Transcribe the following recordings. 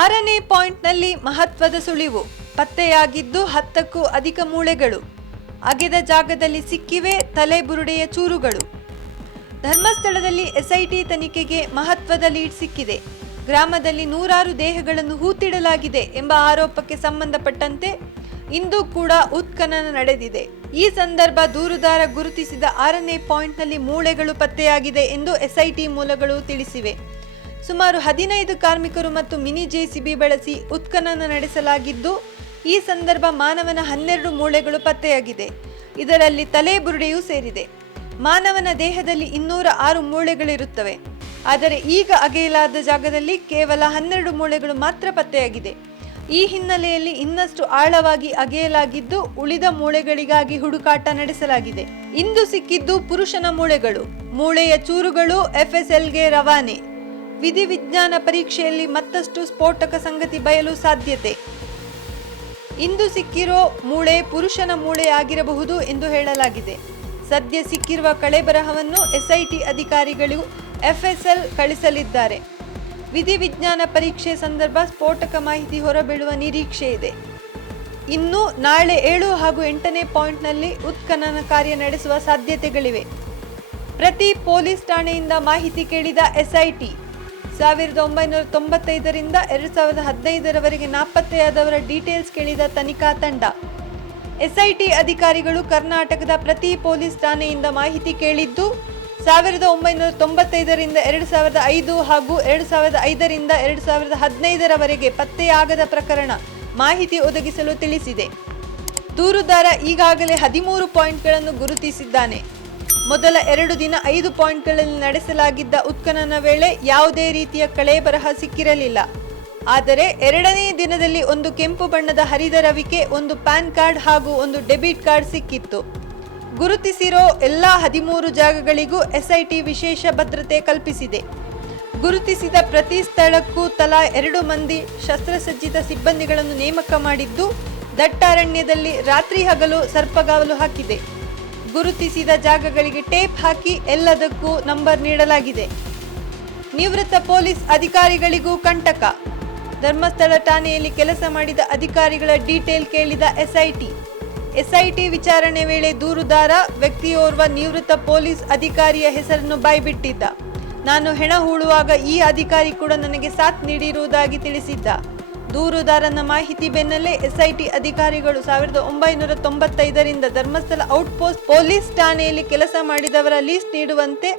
ಆರನೇ ಪಾಯಿಂಟ್ನಲ್ಲಿ ಮಹತ್ವದ ಸುಳಿವು. ಪತ್ತೆಯಾಗಿದ್ದು ಹತ್ತಕ್ಕೂ ಅಧಿಕ ಮೂಳೆಗಳು. ಅಗೆದ ಜಾಗದಲ್ಲಿ ಸಿಕ್ಕಿವೆ ತಲೆಬುರುಡೆಯ ಚೂರುಗಳು. ಧರ್ಮಸ್ಥಳದಲ್ಲಿ ಎಸ್ಐಟಿ ತನಿಖೆಗೆ ಮಹತ್ವದ ಲೀಡ್ ಸಿಕ್ಕಿದೆ. ಗ್ರಾಮದಲ್ಲಿ ನೂರಾರು ದೇಹಗಳನ್ನು ಹೂತಿಡಲಾಗಿದೆ ಎಂಬ ಆರೋಪಕ್ಕೆ ಸಂಬಂಧಪಟ್ಟಂತೆ ಇಂದು ಕೂಡ ಉತ್ಖನನ ನಡೆದಿದೆ. ಈ ಸಂದರ್ಭ ದೂರುದಾರ ಗುರುತಿಸಿದ ಆರನೇ ಪಾಯಿಂಟ್ನಲ್ಲಿ ಮೂಳೆಗಳು ಪತ್ತೆಯಾಗಿದೆ ಎಂದು ಎಸ್ಐಟಿ ಮೂಲಗಳು ತಿಳಿಸಿವೆ. ಸುಮಾರು ಹದಿನೈದು ಕಾರ್ಮಿಕರು ಮತ್ತು ಮಿನಿ ಜೆಸಿಬಿ ಬಳಸಿ ಉತ್ಖನನ ನಡೆಸಲಾಗಿದ್ದು, ಈ ಸಂದರ್ಭ ಮಾನವನ ಹನ್ನೆರಡು ಮೂಳೆಗಳು ಪತ್ತೆಯಾಗಿದೆ. ಇದರಲ್ಲಿ ತಲೆ ಬುರುಡೆಯೂ ಸೇರಿದೆ. ಮಾನವನ ದೇಹದಲ್ಲಿ ಇನ್ನೂರ ಆರು ಮೂಳೆಗಳಿರುತ್ತವೆ. ಆದರೆ ಈಗ ಅಗೆಯಲಾದ ಜಾಗದಲ್ಲಿ ಕೇವಲ ಹನ್ನೆರಡು ಮೂಳೆಗಳು ಮಾತ್ರ ಪತ್ತೆಯಾಗಿದೆ. ಈ ಹಿನ್ನೆಲೆಯಲ್ಲಿ ಇನ್ನಷ್ಟು ಆಳವಾಗಿ ಅಗೆಯಲಾಗಿದ್ದು, ಉಳಿದ ಮೂಳೆಗಳಿಗಾಗಿ ಹುಡುಕಾಟ ನಡೆಸಲಾಗಿದೆ. ಇಂದು ಸಿಕ್ಕಿದ್ದು ಪುರುಷನ ಮೂಳೆಗಳು. ಮೂಳೆಯ ಚೂರುಗಳು ಎಫ್ಎಸ್ಎಲ್ಗೆ ರವಾನೆ. ವಿಧಿವಿಜ್ಞಾನ ಪರೀಕ್ಷೆಯಲ್ಲಿ ಮತ್ತಷ್ಟು ಸ್ಫೋಟಕ ಸಂಗತಿ ಬಯಲು ಸಾಧ್ಯತೆ. ಇಂದು ಸಿಕ್ಕಿರೋ ಮೂಳೆ ಪುರುಷನ ಮೂಳೆ ಆಗಿರಬಹುದು ಎಂದು ಹೇಳಲಾಗಿದೆ. ಸದ್ಯ ಸಿಕ್ಕಿರುವ ಕಳೆಬರಹವನ್ನು ಎಸ್ಐಟಿ ಅಧಿಕಾರಿಗಳು ಎಫ್ಎಸ್ಎಲ್ ಕಳಿಸಲಿದ್ದಾರೆ. ವಿಧಿವಿಜ್ಞಾನ ಪರೀಕ್ಷೆ ಸಂದರ್ಭ ಸ್ಫೋಟಕ ಮಾಹಿತಿ ಹೊರಬೀಳುವ ನಿರೀಕ್ಷೆ ಇದೆ. ಇನ್ನು ನಾಳೆ ಏಳು ಹಾಗೂ ಎಂಟನೇ ಪಾಯಿಂಟ್ನಲ್ಲಿ ಉತ್ಖನನ ಕಾರ್ಯ ನಡೆಸುವ ಸಾಧ್ಯತೆಗಳಿವೆ. ಪ್ರತಿ ಪೊಲೀಸ್ ಠಾಣೆಯಿಂದ ಮಾಹಿತಿ ಕೇಳಿದ ಎಸ್ಐಟಿ ಸಾವಿರದ ಒಂಬೈನೂರ ತೊಂಬತ್ತೈದರಿಂದ ಎರಡು ಸಾವಿರದ ಹದಿನೈದರವರೆಗೆ ನಾಪತ್ತೆಯಾದವರ ಡೀಟೇಲ್ಸ್ ಕೇಳಿದ ತನಿಖಾ ತಂಡ. ಎಸ್ಐಟಿ ಅಧಿಕಾರಿಗಳು ಕರ್ನಾಟಕದ ಪ್ರತಿ ಪೊಲೀಸ್ ಠಾಣೆಯಿಂದ ಮಾಹಿತಿ ಕೇಳಿದ್ದು, ಸಾವಿರದ ಒಂಬೈನೂರ ತೊಂಬತ್ತೈದರಿಂದ ಎರಡು ಸಾವಿರದ ಐದು ಹಾಗೂ ಎರಡು ಸಾವಿರದ ಐದರಿಂದ ಎರಡು ಸಾವಿರದ ಹದಿನೈದರವರೆಗೆ ಪತ್ತೆಯಾಗದ ಪ್ರಕರಣ ಮಾಹಿತಿ ಒದಗಿಸಲು ತಿಳಿಸಿದೆ. ದೂರುದಾರ ಈಗಾಗಲೇ ಹದಿಮೂರು ಪಾಯಿಂಟ್ಗಳನ್ನು ಗುರುತಿಸಿದ್ದಾನೆ. ಮೊದಲ ಎರಡು ದಿನ ಐದು ಪಾಯಿಂಟ್ಗಳಲ್ಲಿ ನಡೆಸಲಾಗಿದ್ದ ಉತ್ಖನನ ವೇಳೆ ಯಾವುದೇ ರೀತಿಯ ಕಳೆ ಬರಹ ಸಿಕ್ಕಿರಲಿಲ್ಲ. ಆದರೆ ಎರಡನೇ ದಿನದಲ್ಲಿ ಒಂದು ಕೆಂಪು ಬಣ್ಣದ ಹರಿದ ರವಿಕೆ ಒಂದು ಪ್ಯಾನ್ ಕಾರ್ಡ್ ಹಾಗೂ ಒಂದು ಡೆಬಿಟ್ ಕಾರ್ಡ್ ಸಿಕ್ಕಿತ್ತು. ಗುರುತಿಸಿರೋ ಎಲ್ಲ ಹದಿಮೂರು ಜಾಗಗಳಿಗೂ ಎಸ್ಐಟಿ ವಿಶೇಷ ಭದ್ರತೆ ಕಲ್ಪಿಸಿದೆ. ಗುರುತಿಸಿದ ಪ್ರತಿ ಸ್ಥಳಕ್ಕೂ ತಲಾ ಎರಡು ಮಂದಿ ಶಸ್ತ್ರಸಜ್ಜಿತ ಸಿಬ್ಬಂದಿಗಳನ್ನು ನೇಮಕ ಮಾಡಿದ್ದು, ದಟ್ಟಾರಣ್ಯದಲ್ಲಿ ರಾತ್ರಿ ಹಗಲು ಸರ್ಪಗಾವಲು ಹಾಕಿದೆ. ಗುರುತಿಸಿದ ಜಾಗಗಳಿಗೆ ಟೇಪ್ ಹಾಕಿ ಎಲ್ಲದಕ್ಕೂ ನಂಬರ್ ನೀಡಲಾಗಿದೆ. ನಿವೃತ್ತ ಪೊಲೀಸ್ ಅಧಿಕಾರಿಗಳಿಗೂ ಕಂಟಕ. ಧರ್ಮಸ್ಥಳ ಠಾಣೆಯಲ್ಲಿ ಕೆಲಸ ಮಾಡಿದ ಅಧಿಕಾರಿಗಳ ಡೀಟೇಲ್ ಕೇಳಿದ ಎಸ್ಐಟಿ. ಎಸ್ಐಟಿ ವಿಚಾರಣೆ ವೇಳೆ ದೂರುದಾರ ವ್ಯಕ್ತಿಯೋರ್ವ ನಿವೃತ್ತ ಪೊಲೀಸ್ ಅಧಿಕಾರಿಯ ಹೆಸರನ್ನು ಬಾಯ್ಬಿಟ್ಟಿದ್ದ. ನಾನು ಹೆಣ ಹೂಳುವಾಗ ಈ ಅಧಿಕಾರಿ ಕೂಡ ನನಗೆ ಸಾಥ್ ನೀಡಿರುವುದಾಗಿ ತಿಳಿಸಿದ್ದ. ದೂರುದಾರನ ಮಾಹಿತಿ ಬೆನ್ನಲ್ಲೇ ಎಸ್ಐಟಿ ಅಧಿಕಾರಿಗಳು ಸಾವಿರದ ಒಂಬೈನೂರ ತೊಂಬತ್ತೈದರಿಂದ ಧರ್ಮಸ್ಥಳ ಔಟ್ಪೋಸ್ಟ್ ಪೊಲೀಸ್ ಠಾಣೆಯಲ್ಲಿ ಕೆಲಸ ಮಾಡಿದವರ ಲೀಸ್ಟ್ ನೀಡುವಂತೆ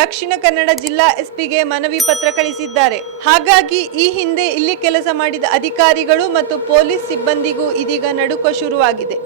ದಕ್ಷಿಣ ಕನ್ನಡ ಜಿಲ್ಲಾ ಎಸ್ಪಿಗೆ ಮನವಿ ಪತ್ರ ಕಳಿಸಿದ್ದಾರೆ. ಹಾಗಾಗಿ ಈ ಹಿಂದೆ ಇಲ್ಲಿ ಕೆಲಸ ಮಾಡಿದ ಅಧಿಕಾರಿಗಳು ಮತ್ತು ಪೊಲೀಸ್ ಸಿಬ್ಬಂದಿಗೂ ಇದೀಗ ನಡುಕ ಶುರುವಾಗಿದೆ.